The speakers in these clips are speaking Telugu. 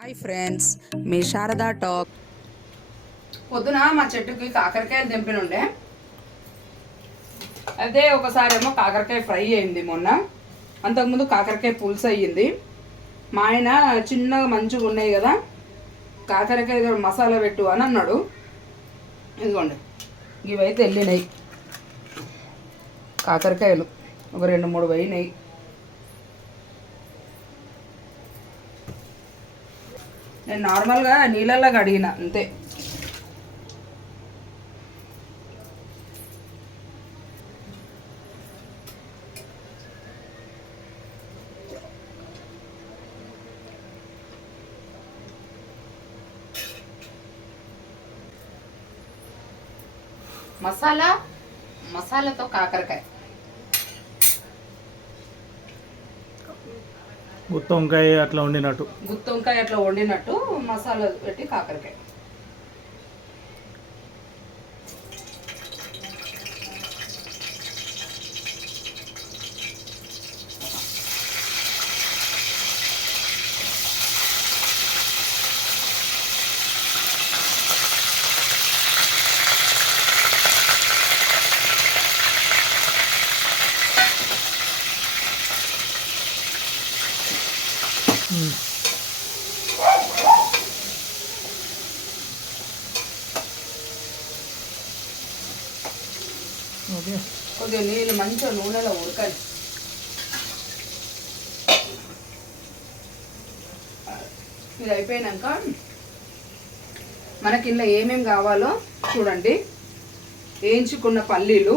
హాయ్ ఫ్రెండ్స్ మీ శారదా టాక్. పొద్దున మా చెట్టుకి కాకరకాయలు తెంపినుండే. అయితే ఒకసారి ఏమో కాకరకాయ ఫ్రై అయింది మొన్న. అంతకుముందు కాకరకాయ పులుసు అయ్యింది. మా ఆయన చిన్నగా మంచిగా ఉన్నాయి కదా కాకరకాయ మసాలా పెట్టు అని అన్నాడు. ఇదిగోండి ఇవైతే వెళ్ళినాయి కాకరకాయలు ఒక రెండు మూడు పోయినాయి. నేను నార్మల్గా నీళ్ళల్లో కడిగిన అంతే. మసాలా మసాలాతో కాకరకాయ. గుత్త వంకాయ అట్లా వండినట్టు. గుత్తి వంకాయ అట్లా వండినట్టు మసాలా పెట్టి కాకరకాయ. కొంచెం నూనెలో ఉడకాలి ఇది అయిపోయినాక మనకి ఇందులో ఏమేమి కావాలో చూడండి. వేయించుకున్న పల్లీలు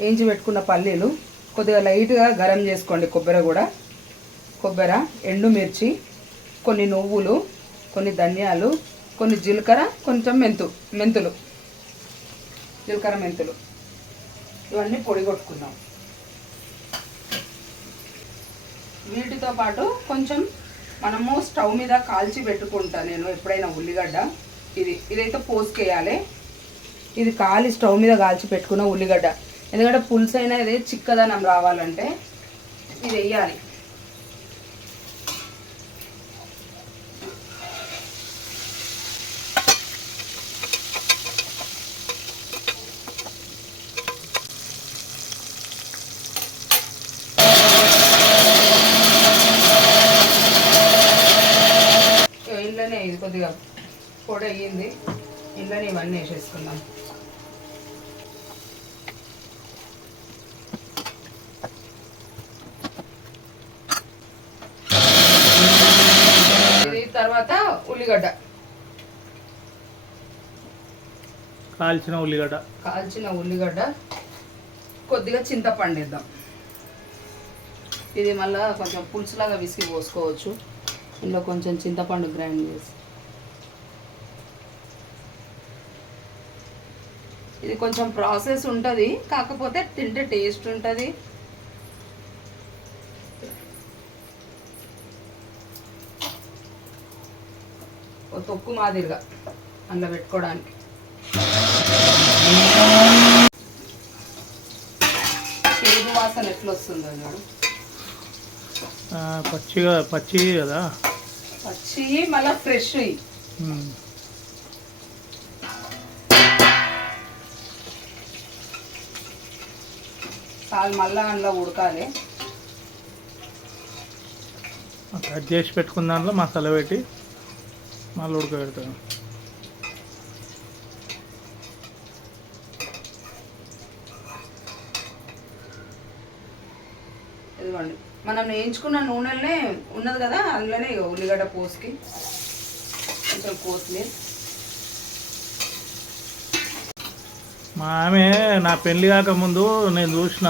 వేయించి పెట్టుకున్న పల్లీలు కొద్దిగా లైట్గా గరం చేసుకోండి కొబ్బరి కూడా. కొబ్బరి ఎండుమిర్చి కొన్ని నువ్వులు కొన్ని ధనియాలు కొన్ని జీలకర్ర కొంచెం మెంతు మెంతులు జీలకర్ర మెంతులు. ఇవన్నీ పొడి కొట్టుకుందాం. వీటితో పాటు కొంచెం మనము స్టవ్ మీద కాల్చి పెట్టుకుంటా నేను ఎప్పుడైనా ఉల్లిగడ్డ. ఇది ఇదైతే పోసుకేయాలి. ఇది కాలి స్టవ్ మీద కాల్చి పెట్టుకున్న ఉల్లిగడ్డ. ఎందుకంటే పులుసు అయినా ఇది చిక్కదనం రావాలంటే ఇది వేయాలి ఇంట్లోనే ఇది కొద్దిగా పొడి అయ్యింది ఇంట్లోనే ఇవన్నీ వేసేసుకుందాం. తర్వాత ఉల్లిగడ్డ. కాల్చిన ఉల్లిగడ్డ. కాల్చిన ఉల్లిగడ్డ. కొద్దిగా చింతపండు వేద్దాం. ఇది మళ్ళీ కొంచెం పులుసులాగా విసిగి పోసుకోవచ్చు. ఇందులో కొంచెం చింతపండు గ్రైండ్ చేసి. ఇది కొంచెం ప్రాసెస్ ఉంటుంది. కాకపోతే తింటే టేస్ట్ ఉంటుంది. తొక్కు మాదిరిగా అందులో పెట్టుకోవడానికి. చేదు వాసన ఎట్లా వస్తుందో చూడు పచ్చిగా పచ్చి కదా? పచ్చి మళ్ళీ ఫ్రెష్ చాలు మళ్ళా అందులో ఉడకాలి. కట్ చేసి పెట్టుకున్న దాంట్లో మసాలా పెట్టి మళ్ళీ ఉడకబెడతాను. ఇదిగోండి. మనం వేయించుకున్న నూనెలనే ఉన్నది కదా అందులోనే ఉల్లిగడ్డ పోసుకి కొంచెం కొత్తిమీర. మా ఆమె నా పెళ్ళి కాకముందు నేను చూసిన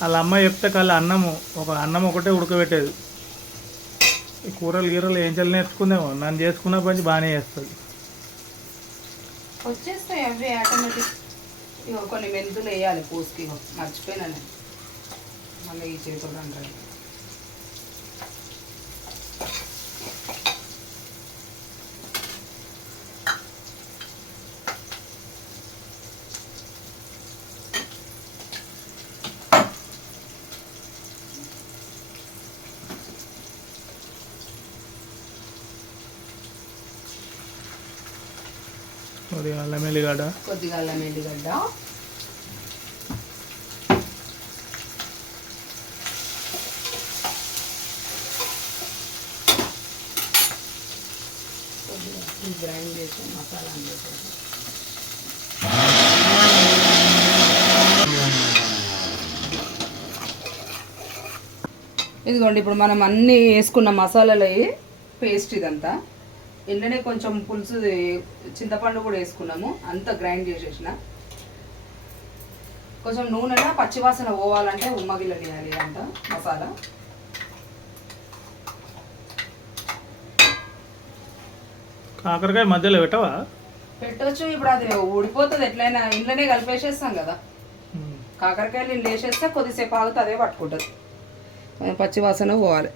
వాళ్ళ అమ్మ చెప్తే కళ్ళ అన్నము ఒక అన్నం ఒకటే ఉడకబెట్టేది. ఈ కూరలు గీరలు ఏం చల్లి నేర్చుకుందేమో నన్ను చేసుకున్న పని బాగానే చేస్తుంది. వచ్చేస్తాయి అవి ఆటోమేటిక్. ఇగో కొన్ని మెంతులు వేయాలి పోసుకి మర్చిపోయినా మళ్ళీ ఈ చేతులు అంటారు కొద్దిగా అల్లం ఎల్లిగడ్డ కొద్దిగా అల్లం ఎల్లిగడ్డ గ్రైండ్ చేసి మసాలా వేసేసి ఇదిగోండి ఇప్పుడు మనం అన్నీ వేసుకున్న మసాలాలు పేస్ట్ ఇదంతా. ఇంట్లోనే కొంచెం పులుసు చింతపండు కూడా వేసుకున్నాము. అంతా గ్రైండ్ చేసేసిన. కొంచెం నూనెలో పచ్చివాసన పోవాలంటే ఉమ్మగిల్ల వేయాలి అంట మసాలా. కాకరకాయ మధ్యలో పెట్టవా? పెట్టొచ్చు. ఇప్పుడు అది ఊడిపోతుంది ఎట్లయినా. ఇంట్లోనే కలిపేసేస్తాం కదా. కాకరకాయలు ఇంట్లో వేసేస్తే కొద్దిసేపు ఆగితే అదే పట్టుకుంటుంది. పచ్చివాసన పోవాలి.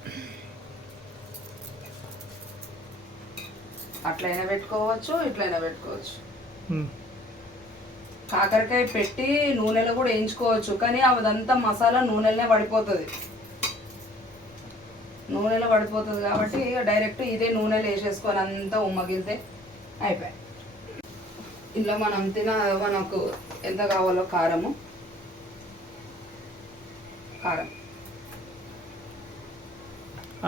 అట్లయినా పెట్టుకోవచ్చు ఇట్లయినా పెట్టుకోవచ్చు. కాకరకాయ పెట్టి నూనెలో కూడా వేయించుకోవచ్చు కానీ అదంతా మసాలా నూనెలోనే పడిపోతుంది. నూనెలో పడిపోతుంది కాబట్టి డైరెక్ట్ ఇదే నూనెలో వేసేసుకొని అంతా ఉమ్మగిలితే అయిపోయాయి. ఇంట్లో మనం తిన మనకు ఎంత కావాలో కారము. కారం.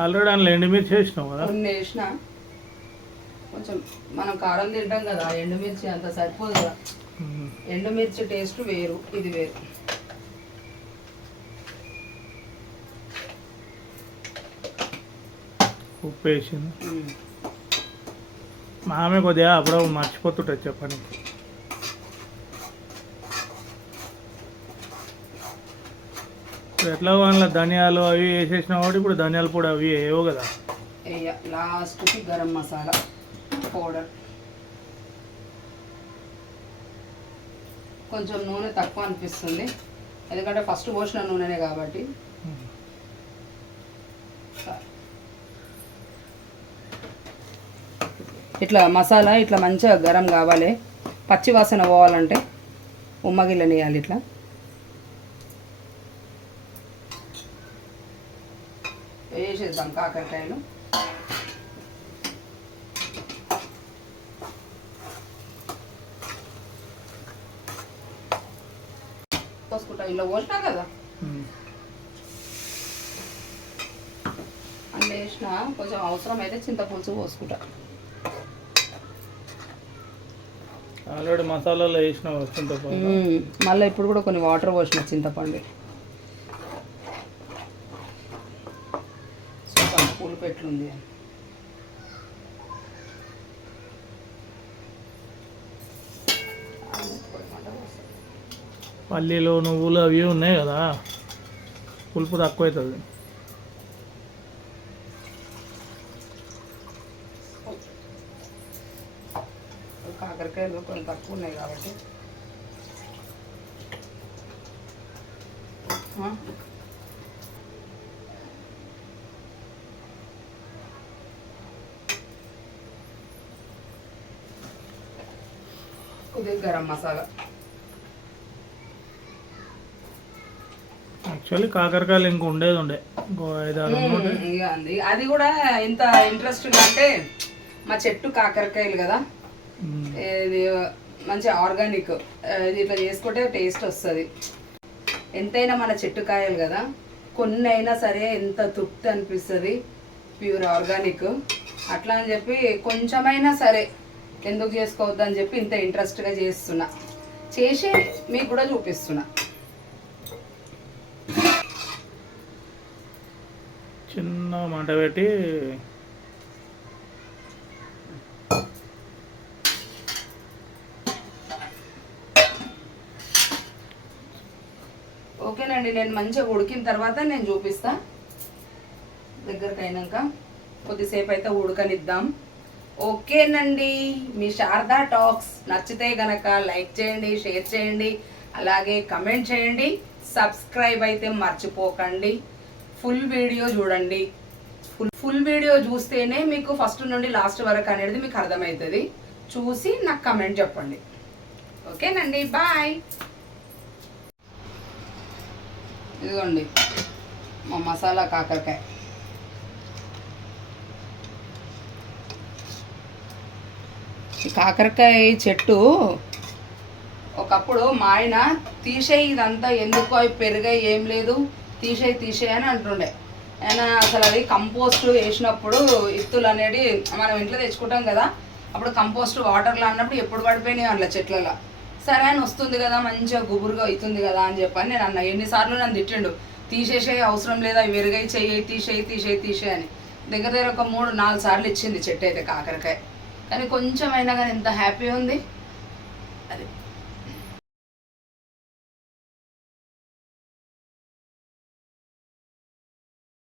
ఆల్రెడీ అందులో ఎండుమిర్చి వేసినావు కదా? వేసిన. కొంచెం మనం కారం తింటాం కదా ఎండుమిర్చి అంత సరిపోదు కదా. ఎండుమిర్చి టేస్ట్ వేరు ఇది వేరు. ఉప్పు వేసింది. మా ఆమె కొద్దిగా అప్పుడు మర్చిపోతుంటుంది చెప్పని ఇప్పుడు ఎట్లా వాళ్ళ ధనియాలు అవి వేసేసిన వాటి ఇప్పుడు ధనియాల పొడి అవి వేయవు కదా. లాస్ట్కి గరం మసాలా. పౌడర్. కొంచెం నూనె తక్కువ అనిపిస్తుంది. ఎందుకంటే ఫస్ట్ పోసిన నూనెనే కాబట్టి. ఇట్లా మసాలా ఇట్లా మంచిగా గరం కావాలి. పచ్చి వాసన పోవాలంటే ఉమ్మగిల్లనియాలి ఇట్లా. వేసేద్దాం కాకరకాయలు. ఇలా పోసినా కదా. అందులో వేసిన కొంచెం అవసరం అయితే చింతపులుసు పోసుకుంటా ఆల్రెడీ మసాలాలో వేసిన మ్మ్. మళ్ళీ ఇప్పుడు కూడా కొన్ని వాటర్ పోసిన చింతపండు పూలు పెట్లుంది అని. పల్లీలు నువ్వులు అవి ఉన్నాయి కదా పులుపు తక్కువ అవుతుంది కాకరకాయలు కొంచెం తక్కువ ఉన్నాయి కాబట్టి. కొద్దిగా గరం మసాలా. యాక్చువల్లీ కాకరకాయలు ఇంక ఉండేది ఉండే. ఇంకో ఐదు ఆరు ఉండే. ఇక అంది అది కూడా ఎంత ఇంట్రెస్టింగ్ అంటే మా చెట్టు కాకరకాయలు కదా. ఇది మంచి ఆర్గానిక్ ఇది ఇట్లా చేసుకుంటే టేస్ట్ వస్తుంది. ఎంతైనా మన చెట్టు కాయలు కదా. కొన్ని అయినా సరే ఎంత తృప్తి అనిపిస్తుంది. ప్యూర్ ఆర్గానిక్ అట్లా అని చెప్పి కొంచెమైనా సరే ఎందుకు చేసుకోవద్దు అని చెప్పి ఇంత ఇంట్రెస్ట్గా చేస్తున్నా. చేసి మీకు కూడా చూపిస్తున్నా. చిన్న మంట పెట్టి. ఓకేనండి నేను మంచిగా ఉడికిన తర్వాత నేను చూపిస్తా. దగ్గరకు అయినాక కొద్దిసేపు అయితే ఉడకనిద్దాం. ఓకేనండి మీ శారదా టాక్స్ నచ్చితే గనక లైక్ చేయండి షేర్ చేయండి అలాగే కమెంట్ చేయండి. సబ్స్క్రైబ్ అయితే మర్చిపోకండి. ఫుల్ వీడియో చూడండి. ఫుల్ ఫుల్ వీడియో చూస్తేనే మీకు ఫస్ట్ నుండి లాస్ట్ వరకు అనేది మీకు అర్థమవుతుంది. చూసి నాకు కమెంట్ చెప్పండి. ఓకేనండి బాయ్ ఇదిగోండి మా మసాలా కాకరకాయ. కాకరకాయ చెట్టు ఒకప్పుడు మా ఆయన తీసేయి ఇదంతా ఎందుకు అవి పెరిగాయి ఏం లేదు తీసేయి తీసేయి అని అంటుండే. ఆయన అసలు అది కంపోస్ట్ వేసినప్పుడు ఇత్తులు అనేది మనం ఇంట్లో తెచ్చుకుంటాం కదా అప్పుడు కంపోస్ట్ వాటర్లో అన్నప్పుడు ఎప్పుడు పడిపోయినాయి అందులో చెట్లలో. సరే అని వస్తుంది కదా మంచిగా గుబురుగా అవుతుంది కదా అని చెప్పని నేను అన్న. ఎన్నిసార్లు నన్ను తిట్టిండు తీసేసే అవసరం లేదా విరగై చెయ్యి తీసేయి తీసేయి తీసేయి అని. దగ్గర దగ్గర ఒక మూడు నాలుగు సార్లు ఇచ్చింది చెట్టు అయితే కాకరకాయ. కానీ కొంచెం అయినా కానీ ఎంత హ్యాపీ ఉంది? అది